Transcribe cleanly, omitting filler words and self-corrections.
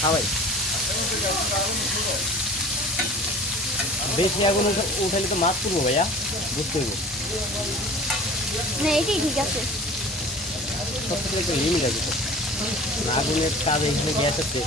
হ্যাঁ ভাই, বেশি আগুন উঠাইলে তো মাছ করবো ভাইয়া, বুঝতে হইব। না এটাই ঠিক আছে। সব থেকে তো লিমিট আছে, আগুনের কাজ এখানে গ্যাস আছে।